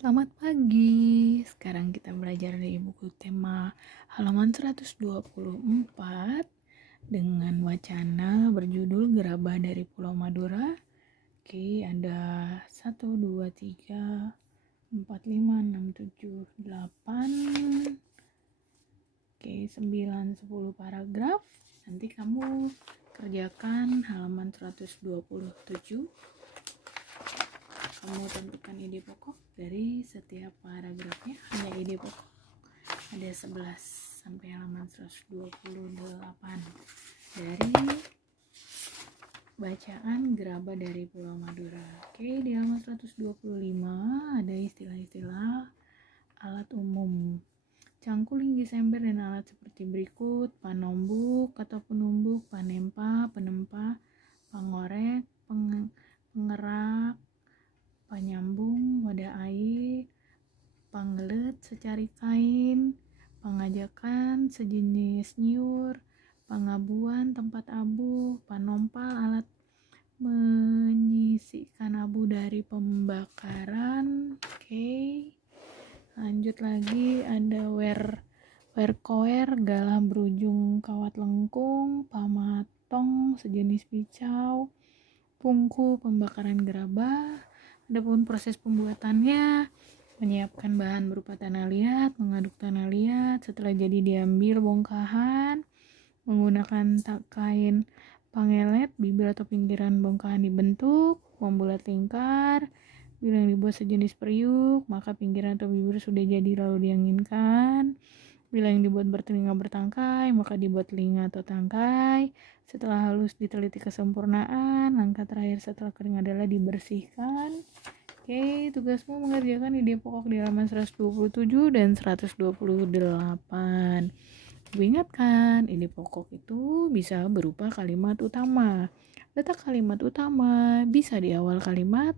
Selamat pagi. Sekarang kita belajar dari buku tema halaman 124 dengan wacana berjudul Gerabah dari Pulau Madura. Oke, ada 1, 2, 3, 4, 5, 6, 7, 8. Oke, 9, 10 paragraf. Nanti kamu kerjakan halaman 127. Kamu tentukan ide pokok dari setiap paragrafnya, hanya ide pokok. Ada 11 sampai halaman 128 dari bacaan Gerabah dari Pulau Madura. Oke, di halaman 125 ada istilah-istilah alat umum. Cangkul hingga ember dan alat seperti berikut: panombuk atau penumbuk, panempa, penempa, pangorek, pengerak, panyambung, wadah air, panggelet secari kain, pangajakan sejenis nyiur, pangabuan tempat abu, panompal alat menyisihkan abu dari pembakaran. Oke. Lanjut lagi ada werkower, galah berujung kawat lengkung, pamatong sejenis picau, pungku pembakaran gerabah. Adapun proses pembuatannya, menyiapkan bahan berupa tanah liat, mengaduk tanah liat, setelah jadi diambil bongkahan, menggunakan kain pangelet, bibir atau pinggiran bongkahan dibentuk, membulat lingkar. Bila yang dibuat sejenis periuk, maka pinggiran atau bibir sudah jadi lalu dianginkan. Bila yang dibuat bertelinga bertangkai, maka dibuat telinga atau tangkai. Setelah halus diteliti kesempurnaan, langkah terakhir setelah kering adalah dibersihkan. Oke, tugasmu mengerjakan ide pokok di halaman 127 dan 128. Ingatkan, ide pokok itu bisa berupa kalimat utama. Letak kalimat utama bisa di awal kalimat,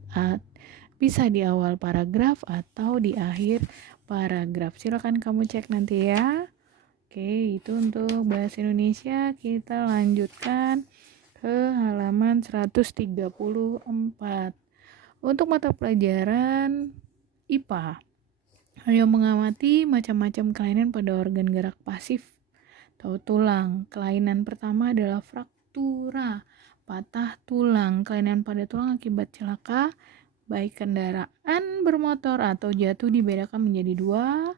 bisa di awal paragraf, atau di akhir paragraf. Silakan kamu cek nanti ya. Oke, itu untuk bahasa Indonesia. Kita lanjutkan ke halaman 134. Untuk mata pelajaran IPA, ayo mengamati macam-macam kelainan pada organ gerak pasif atau tulang. Kelainan pertama adalah fraktura, patah tulang. Kelainan pada tulang akibat celaka, baik kendaraan bermotor atau jatuh, dibedakan menjadi dua.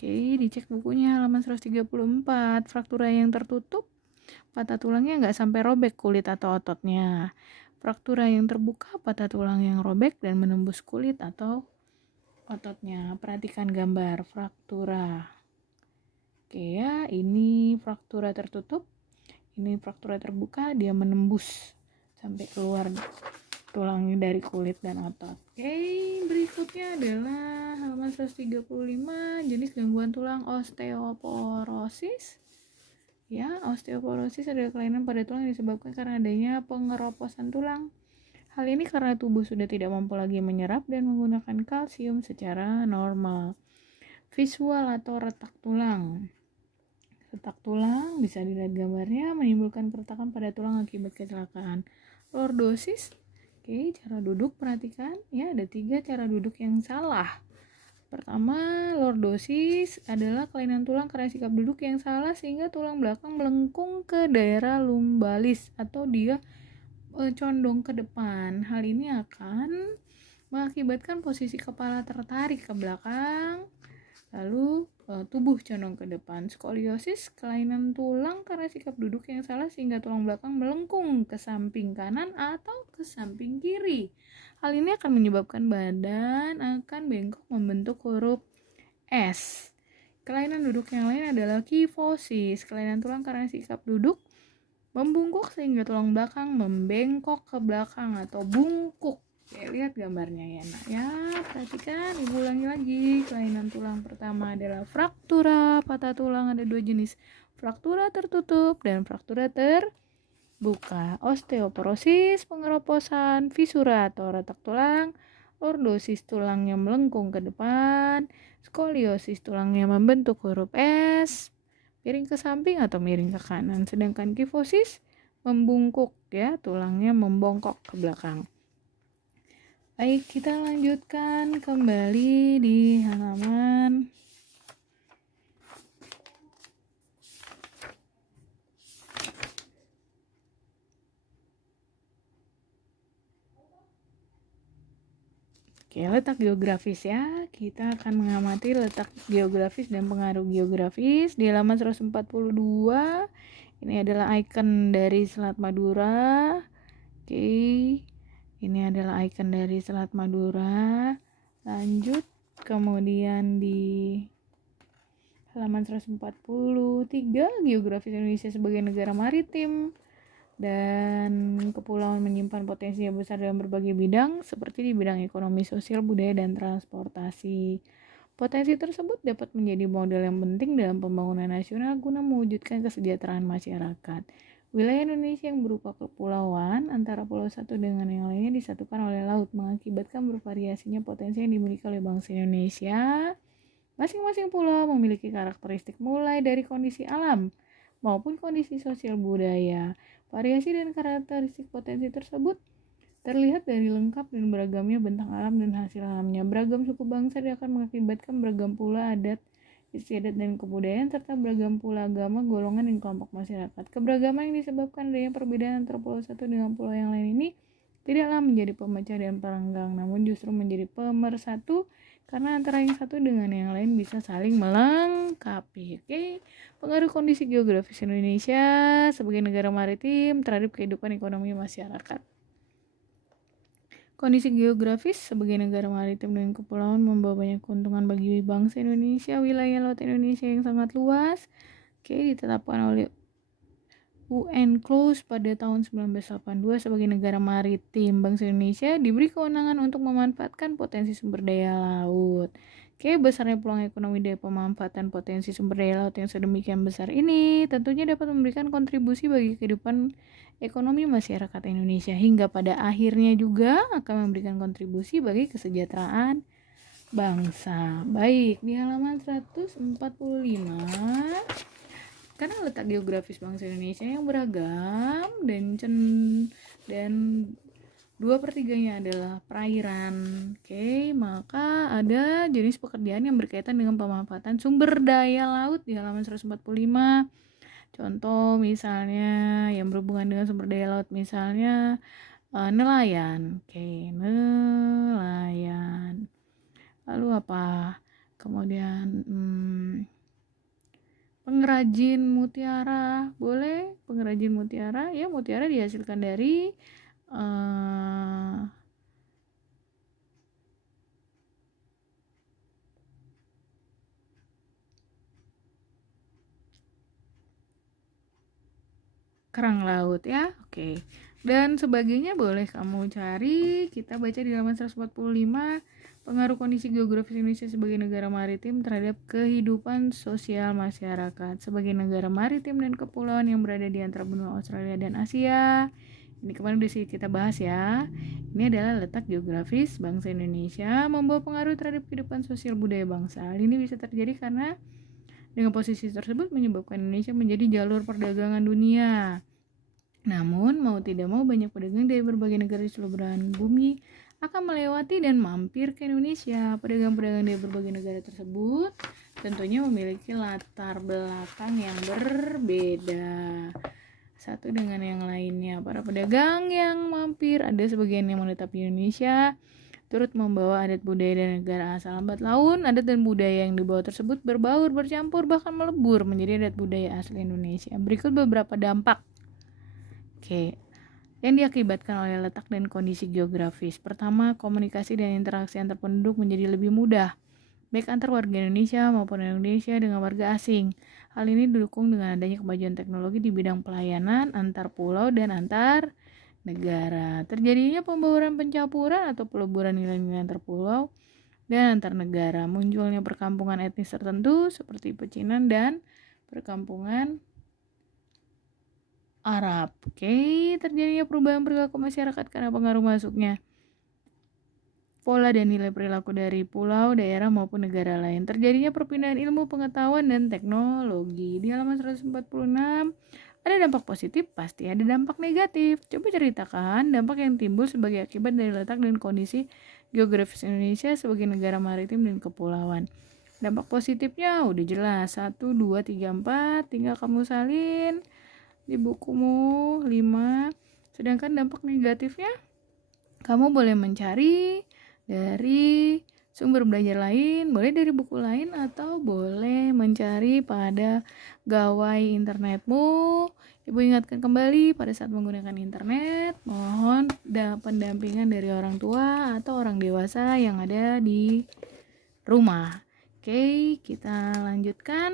Oke, dicek bukunya halaman 134. Fraktura yang tertutup, patah tulangnya nggak sampai robek kulit atau ototnya. Fraktura yang terbuka, patah tulang yang robek dan menembus kulit atau ototnya. Perhatikan gambar fraktura. Oke ya, ini fraktura tertutup, ini fraktura terbuka, dia menembus sampai keluar tulangnya dari kulit dan otot. Oke, berikutnya adalah halaman 135, jenis gangguan tulang osteoporosis. Ya, osteoporosis adalah kelainan pada tulang yang disebabkan karena adanya pengeroposan tulang. Hal ini karena tubuh sudah tidak mampu lagi menyerap dan menggunakan kalsium secara normal. Visual atau retak tulang. Retak tulang bisa dilihat gambarnya, menimbulkan keretakan pada tulang akibat kecelakaan. Lordosis. Oke, cara duduk perhatikan ya, ada 3 cara duduk yang salah. Pertama, lordosis adalah kelainan tulang karena sikap duduk yang salah sehingga tulang belakang melengkung ke daerah lumbalis atau dia condong ke depan. Hal ini akan mengakibatkan posisi kepala tertarik ke belakang, lalu tubuh condong ke depan. Skoliosis, kelainan tulang karena sikap duduk yang salah sehingga tulang belakang melengkung ke samping kanan atau ke samping kiri. Hal ini akan menyebabkan badan akan bengkok membentuk huruf S. Kelainan duduk yang lain adalah kifosis, kelainan tulang karena sikap duduk membungkuk sehingga tulang belakang membengkok ke belakang atau bungkuk. Oke, lihat gambarnya ya nak ya, perhatikan, ibu ulangi lagi. Kelainan tulang pertama adalah fraktura, patah tulang ada 2 jenis, fraktura tertutup dan fraktura terbuka. Osteoporosis, pengeroposan, fisura atau retak tulang. Lordosis, tulangnya melengkung ke depan. Skoliosis, tulangnya membentuk huruf S, miring ke samping atau miring ke kanan. Sedangkan kifosis membungkuk ya, tulangnya membongkok ke belakang. Baik, kita lanjutkan kembali di halaman Oke, letak geografis ya. Kita akan mengamati letak geografis dan pengaruh geografis di halaman 142. Ini adalah ikon dari Selat Madura. Oke, ini adalah ikon dari Selat Madura. Lanjut, kemudian di halaman 143, geografis Indonesia sebagai negara maritim dan kepulauan menyimpan potensi yang besar dalam berbagai bidang seperti di bidang ekonomi, sosial, budaya, dan transportasi. Potensi tersebut dapat menjadi modal yang penting dalam pembangunan nasional guna mewujudkan kesejahteraan masyarakat. Wilayah Indonesia yang berupa kepulauan antara pulau satu dengan yang lainnya disatukan oleh laut mengakibatkan bervariasinya potensi yang dimiliki oleh bangsa Indonesia. Masing-masing pulau memiliki karakteristik mulai dari kondisi alam maupun kondisi sosial budaya. Variasi dan karakteristik potensi tersebut terlihat dari lengkap dan beragamnya bentang alam dan hasil alamnya. Beragam suku bangsa akan mengakibatkan beragam pula adat, istiadat, dan kebudayaan, serta beragam pula agama, golongan, dan kelompok masyarakat. Keberagaman yang disebabkan adanya perbedaan antara pulau satu dengan pulau yang lain ini tidaklah menjadi pemecah dan perenggang, namun justru menjadi pemersatu karena antara yang satu dengan yang lain bisa saling melengkapi. Oke, pengaruh kondisi geografis Indonesia sebagai negara maritim terhadap kehidupan ekonomi masyarakat. Kondisi geografis sebagai negara maritim dan kepulauan membawa banyak keuntungan bagi bangsa Indonesia. Wilayah laut Indonesia yang sangat luas, ditetapkan oleh UNCLOS pada tahun 1982 sebagai negara maritim. Bangsa Indonesia diberi kewenangan untuk memanfaatkan potensi sumber daya laut. Besarnya peluang ekonomi dari pemanfaatan potensi sumber daya laut yang sedemikian besar ini tentunya dapat memberikan kontribusi bagi kehidupan ekonomi masyarakat Indonesia hingga pada akhirnya juga akan memberikan kontribusi bagi kesejahteraan bangsa. Baik, di halaman 145 karena letak geografis bangsa Indonesia yang beragam dan 2/3-nya adalah perairan. Maka ada jenis pekerjaan yang berkaitan dengan pemanfaatan sumber daya laut di halaman 145. Contoh misalnya yang berhubungan dengan sumber daya laut, misalnya nelayan. Nelayan. Lalu apa? Kemudian pengrajin mutiara, boleh pengrajin mutiara, ya mutiara dihasilkan dari kerang laut ya. Dan sebagainya boleh kamu cari, kita baca di halaman 145. Pengaruh kondisi geografis Indonesia sebagai negara maritim terhadap kehidupan sosial masyarakat. Sebagai negara maritim dan kepulauan yang berada di antara benua Australia dan Asia, ini kemarin udah kita bahas ya. Ini adalah letak geografis bangsa Indonesia membawa pengaruh terhadap kehidupan sosial budaya bangsa. Hal ini bisa terjadi karena dengan posisi tersebut menyebabkan Indonesia menjadi jalur perdagangan dunia. Namun, mau tidak mau banyak pedagang dari berbagai negara di seluruh belahan bumi akan melewati dan mampir ke Indonesia. Pedagang-pedagang dari berbagai negara tersebut tentunya memiliki latar belakang yang berbeda satu dengan yang lainnya. Para pedagang yang mampir, ada sebagian yang menetap di Indonesia, turut membawa adat budaya dan negara asal. Lambat laun, adat dan budaya yang dibawa tersebut berbaur, bercampur, bahkan melebur menjadi adat budaya asli Indonesia. Berikut beberapa dampak yang diakibatkan oleh letak dan kondisi geografis. Pertama, komunikasi dan interaksi antar penduduk menjadi lebih mudah, baik antar warga Indonesia maupun Indonesia dengan warga asing. Hal ini didukung dengan adanya kemajuan teknologi di bidang pelayanan antar pulau dan antar negara. Terjadinya pembauran pencampuran atau peleburan nilai-nilai antar pulau dan antar negara. Munculnya perkampungan etnis tertentu seperti pecinan dan perkampungan Arab. Terjadinya perubahan perilaku masyarakat karena pengaruh masuknya pola dan nilai perilaku dari pulau, daerah maupun negara lain. Terjadinya perpindahan ilmu pengetahuan dan teknologi. Di halaman 146 ada dampak positif, pasti ada dampak negatif. Coba ceritakan dampak yang timbul sebagai akibat dari letak dan kondisi geografis Indonesia sebagai negara maritim dan kepulauan. Dampak positifnya udah jelas, 1, 2, 3, 4, tinggal kamu salin di bukumu 5. Sedangkan dampak negatifnya, kamu boleh mencari dari sumber belajar lain, boleh dari buku lain, atau boleh mencari pada gawai internetmu. Ibu ingatkan kembali, pada saat menggunakan internet, mohon pendampingan dari orang tua atau orang dewasa yang ada di rumah. Oke, kita lanjutkan.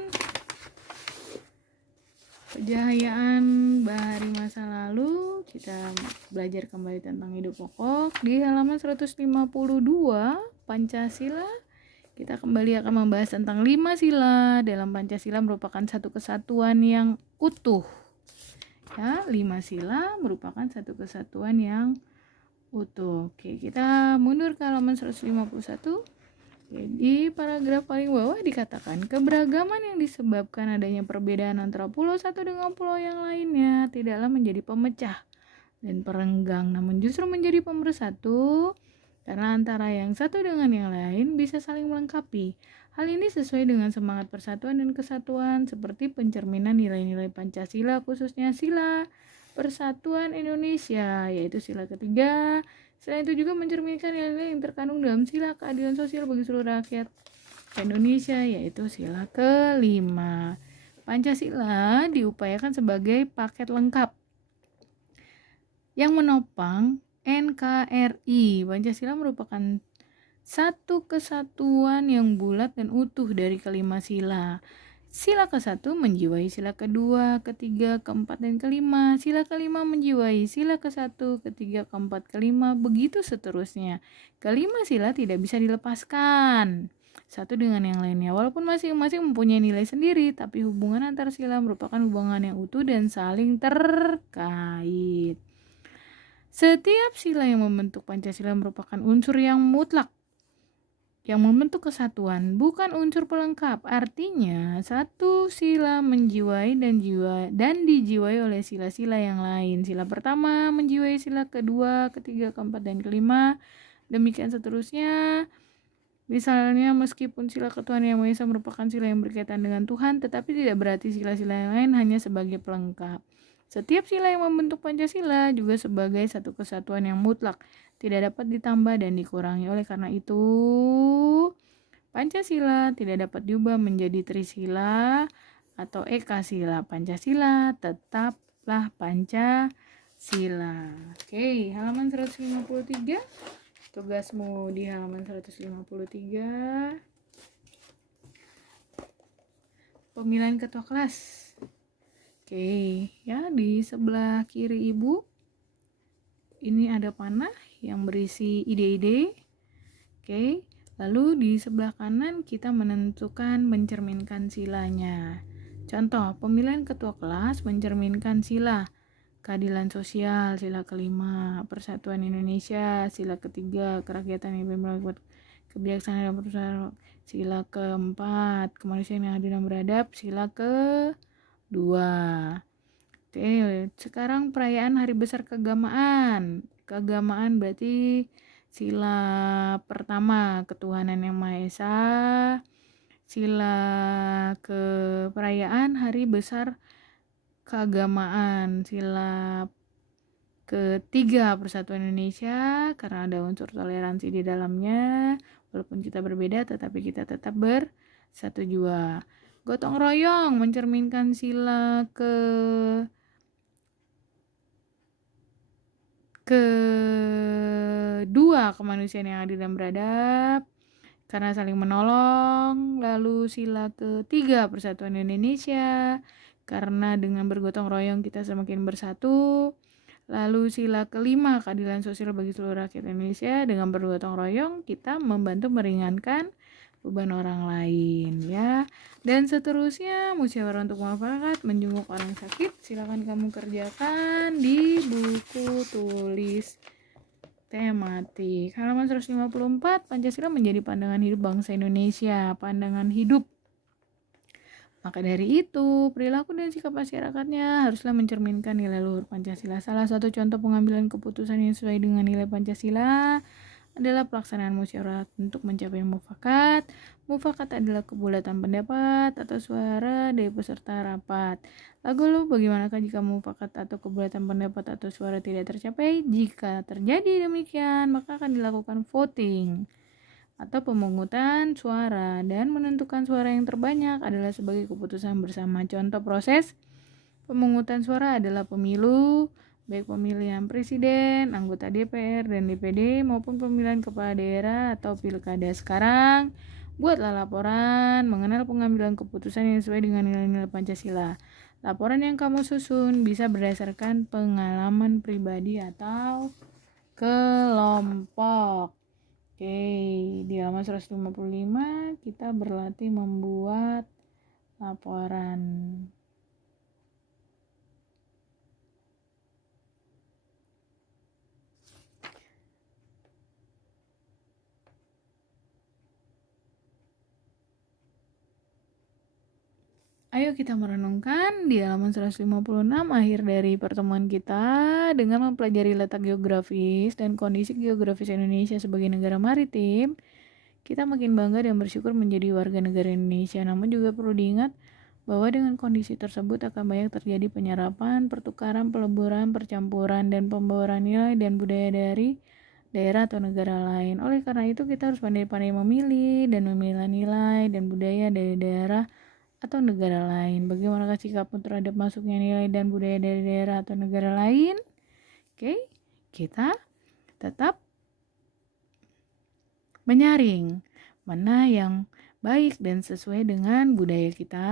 Pencahayaan bahari masa lalu, kita belajar kembali tentang hidup pokok. Di halaman 152, Pancasila, kita kembali akan membahas tentang 5 sila. Dalam Pancasila merupakan satu kesatuan yang utuh. Ya, 5 sila merupakan satu kesatuan yang utuh. Oke, kita mundur ke halaman 151. Di paragraf paling bawah dikatakan, keberagaman yang disebabkan adanya perbedaan antara pulau satu dengan pulau yang lainnya tidaklah menjadi pemecah dan perenggang, namun justru menjadi pemersatu, karena antara yang satu dengan yang lain bisa saling melengkapi. Hal ini sesuai dengan semangat persatuan dan kesatuan, seperti pencerminan nilai-nilai Pancasila, khususnya sila persatuan Indonesia, yaitu sila ketiga. Selain itu juga mencerminkan nilai-nilai yang terkandung dalam sila keadilan sosial bagi seluruh rakyat Indonesia, yaitu sila kelima. Pancasila diupayakan sebagai paket lengkap yang menopang NKRI. Pancasila merupakan satu kesatuan yang bulat dan utuh dari kelima sila. Sila ke-1 menjiwai sila kedua, ketiga, keempat, dan kelima. Sila kelima menjiwai sila ke-1, ketiga, keempat, kelima, begitu seterusnya. Kelima sila tidak bisa dilepaskan satu dengan yang lainnya. Walaupun masing-masing mempunyai nilai sendiri, tapi hubungan antar sila merupakan hubungan yang utuh dan saling terkait. Setiap sila yang membentuk Pancasila merupakan unsur yang mutlak yang membentuk kesatuan, bukan unsur pelengkap. Artinya, satu sila menjiwai dan dijiwai oleh sila-sila yang lain. Sila pertama menjiwai sila kedua, ketiga, keempat, dan kelima. Demikian seterusnya. Misalnya, meskipun sila ketuhanan Yang Maha Esa merupakan sila yang berkaitan dengan Tuhan, tetapi tidak berarti sila-sila yang lain hanya sebagai pelengkap. Setiap sila yang membentuk Pancasila juga sebagai satu kesatuan yang mutlak, tidak dapat ditambah dan dikurangi. Oleh karena itu, Pancasila tidak dapat diubah menjadi Trisila atau Ekasila. Pancasila tetaplah Pancasila. Oke, halaman 153. Tugasmu di halaman 153. Pemilihan ketua kelas. Oke, ya, di sebelah kiri ibu ini ada panah yang berisi ide-ide. Oke, lalu di sebelah kanan kita mencerminkan silanya. Contoh, pemilihan ketua kelas mencerminkan sila keadilan sosial, sila kelima, persatuan Indonesia, sila ketiga, kerakyatan yang bermartabat, kebijaksanaan dan persatuan, sila keempat, kemanusiaan yang adil dan beradab, sila kedua. Oke, sekarang perayaan hari besar keagamaan. Keagamaan berarti sila pertama, ketuhanan Yang Maha Esa. Sila ke perayaan hari besar keagamaan. Sila ketiga, persatuan Indonesia, karena ada unsur toleransi di dalamnya. Walaupun kita berbeda, tetapi kita tetap bersatu jua. Gotong royong mencerminkan sila kedua, kemanusiaan yang adil dan beradab, karena saling menolong. Lalu sila ketiga, persatuan Indonesia, karena dengan bergotong royong kita semakin bersatu. Lalu sila kelima, keadilan sosial bagi seluruh rakyat Indonesia, dengan bergotong royong kita membantu meringankan beban orang lain, ya. Dan seterusnya, musyawarah untuk mufakat, menjenguk orang sakit, silakan kamu kerjakan di buku tulis tematik. Halaman 154, Pancasila menjadi pandangan hidup bangsa Indonesia, pandangan hidup. Maka dari itu, perilaku dan sikap masyarakatnya haruslah mencerminkan nilai luhur Pancasila. Salah satu contoh pengambilan keputusan yang sesuai dengan nilai Pancasila adalah pelaksanaan musyawarah untuk mencapai mufakat. Mufakat adalah kebulatan pendapat atau suara dari peserta rapat. Lalu bagaimanakah jika mufakat atau kebulatan pendapat atau suara tidak tercapai? Jika terjadi demikian, maka akan dilakukan voting atau pemungutan suara, dan menentukan suara yang terbanyak adalah sebagai keputusan bersama. Contoh proses pemungutan suara adalah pemilu, baik pemilihan presiden, anggota DPR dan DPD, maupun pemilihan kepala daerah atau pilkada. Sekarang, buatlah laporan mengenal pengambilan keputusan yang sesuai dengan nilai-nilai Pancasila. Laporan yang kamu susun bisa berdasarkan pengalaman pribadi atau kelompok. Oke, di halaman 155 kita berlatih membuat laporan. Ayo kita merenungkan di halaman 156 akhir dari pertemuan kita dengan mempelajari letak geografis dan kondisi geografis Indonesia sebagai negara maritim. Kita makin bangga dan bersyukur menjadi warga negara Indonesia. Namun juga perlu diingat bahwa dengan kondisi tersebut akan banyak terjadi penyerapan, pertukaran, peleburan, percampuran, dan pembawaan nilai dan budaya dari daerah atau negara lain. Oleh karena itu kita harus pandai-pandai memilih dan memilah nilai dan budaya dari daerah atau negara lain. Bagaimanakah sikapmu terhadap masuknya nilai dan budaya dari daerah atau negara lain? Oke, kita tetap menyaring mana yang baik dan sesuai dengan budaya kita.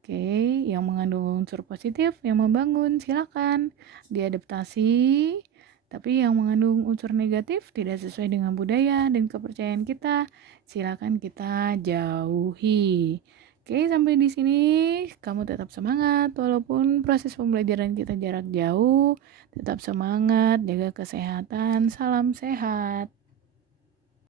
Oke, yang mengandung unsur positif, yang membangun, silakan diadaptasi. Tapi yang mengandung unsur negatif, tidak sesuai dengan budaya dan kepercayaan kita, silakan kita jauhi. Oke, sampai di sini kamu tetap semangat walaupun proses pembelajaran kita jarak jauh. Tetap semangat, jaga kesehatan, salam sehat.